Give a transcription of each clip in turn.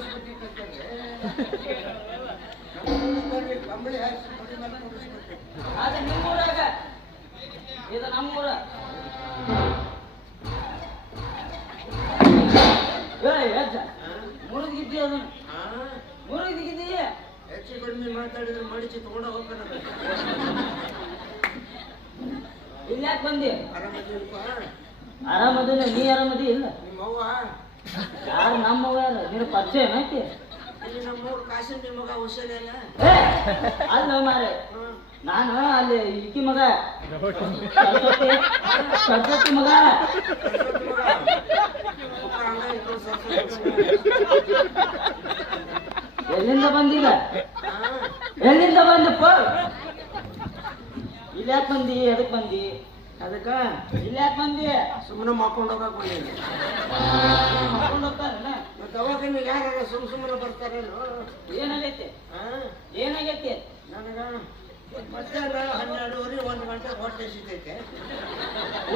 ಕಳಿಸ್ಬಿಟ್ಟು ಕಂಬಳಿ ಹಾಕಿ ಮಡಿ ಮೇಲೆ ಕೂರಿಸ್ಬಿಟ್ಟು ಅದ ನಿಮ್ಮೂರಾಗ ಇದು ನಮ್ಮೂರ ಮುರಿದಿದ್ದಿ ಅದನ್ನ ಮುರಿದಿದ್ದೀಯ ಹೆಚ್ಚು ಕಡಿಮೆ ಮಾತಾಡಿದ್ರೆ ಮಡಿಚಿ ತಗೊಂಡ ಹೋಗ್ತಾನ ಇಲ್ಲಿ ಯಾಕೆ ಬಂದಿ ಆರಾಮದಿಲ್ಪ ಆರಾಮದಿಲ್ಲ ನೀ ಆರಾಮದಿ ಇಲ್ಲ ನಿಮ್ಮವ್ವ ಯಾರು ನಮ್ಮವ್ವ ಯಾರು ನಿನ್ನ ಪರಿಚಯ ಏನೈತಿ ಇಲ್ಲಿ ನಮ್ಮೂರು ಕಾಸಿನ ಮಗ ಹುಷಾರಿಲ್ಲ ಅಲ್ಲ ಮಾರೆ ನಾನು ಅಲ್ಲಿ ಇಕ್ಕಿ ಮಗ ಸರಸ್ವತಿ ಮಗ ಎಲ್ಲಿಂದ ಬಂದಿಲ್ಲ ಎಲ್ಲಿಂದ ಬಂದಪ್ಪ ಇಲ್ಲಿ ಯಾಕೆ ಬಂದಿ ಎದಕ್ ಬಂದಿ ಅದಕ್ಕ ಇಲ್ಲಿ ಯಾಕೆ ಬಂದಿ ಸುಮ್ಮನೆ ಮಾಡ್ಕೊಂಡು ಹೋಗಕ್ ಬಂದಿಲ್ಲ ಮಾಡ್ಕೊಂಡು ಹೋಗ್ತಾರಲ್ಲ ಮತ್ತೆ ಅವಾಗ ಯಾರು ಸುಮ್ಮನೆ ಬರ್ತಾರೇನು ಏನಾಗೈತಿ ಏನಾಗೈತಿ ನನಗ ಮಧ್ಯಾಹ್ನ 12:30 1 ಗಂಟೆ ಹೊಟ್ಟೆ ಸಿಗೈತೆ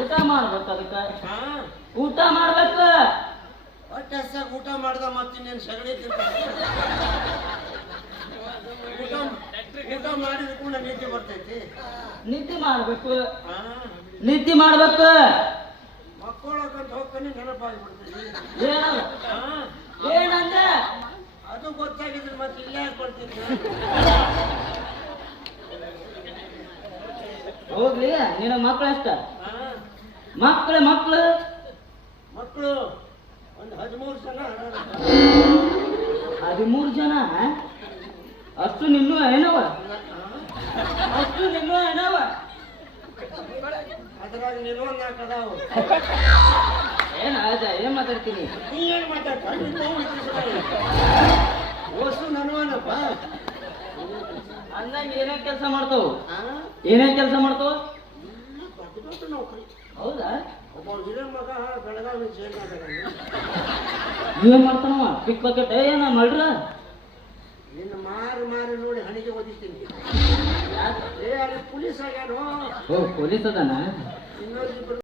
ಊಟ ಮಾಡ್ಬೇಕು ಅದಕ್ಕೆ ಹಾ ಊಟ ಮಾಡ್ಬೇಕು ಹೊಟ್ಟೆ ಹಸ್ಸಾಗ ಊಟ ಮಾಡ್ದ ಮತ್ತಿನ್ನೇನು ಸಗಣಿ ತಿಂತಾರೆ ಊಟ ಮಾಡಿದ ಕೂಡ ನಿದ್ದೆ ಬರ್ತೈತಿ ನಿದ್ದೆ ಮಾಡ್ಬೇಕು ಹಾ ನಿದ್ದೆ ಮಾಡ್ಬೇಕು ಮಕ್ಕಳಕ್ಕಂತ ಹೋಗ್ತಾನೆ ನೆನಪಾಗ್ಬಿಡ್ತೀವಿ ಏನಲ್ಲ ಹಾ ಏನಂದ್ರೆ ಅದು ಗೊತ್ತಾಗಿದ್ರೆ ಮತ್ತೆ ಇಲ್ಲೇ ಯಾಕೆ ಬರ್ತಿದ್ದೆ ಹೋಗ್ಲಿ ನಿನ್ನ ಮಕ್ಳು ಅಷ್ಟ ಹಾ ಮಕ್ಳು ಮಕ್ಕಳು ಒಂದು 13 ಜನ 13 ಜನ ಅಷ್ಟು ನಿನ್ನೂ ಏನವ ಅಷ್ಟು ನಿನ್ನೂ ಏನವ ಅದ್ರಾಗ ನೀನು 4 ಅದಾವು ಏನ ಏನ್ ಮಾತಾಡ್ತೀನಿ ನೀ ಏನು ಮಾತಾಡ್ತಾ ಓಸು ನನವನಪ್ಪ ಅಂದಂಗ ಏನೇ ಕೆಲಸ ಮಾಡ್ತಾವ ಹಾ ಏನೇ ಕೆಲಸ ಮಾಡ್ತಾವ ದೊಡ್ಡ ನೌಕರಿ ಹೌದಾ ಒಬ್ಬ ಹಿರಿಯ ಮಗ ಬೆಳಗಾವಿ ಜೈಲ್ ಏನ್ ಮಾಡ್ತಾನವ ಪಿಕ್ ಬಕೆಟ್ ಏನ ಮಾಡ್ರ ನಿನ್ನ ಮಾರಿ ನೋಡಿ ಹಣಿಗೆ ಓದಿತೀನಿ ಏ ಅಲ್ಲಿ ಪೊಲೀಸ್ ಆಗ್ಯಾನು ಓ ಪೊಲೀಸ್ ಅದಾನ ಇನ್ನೊಂದು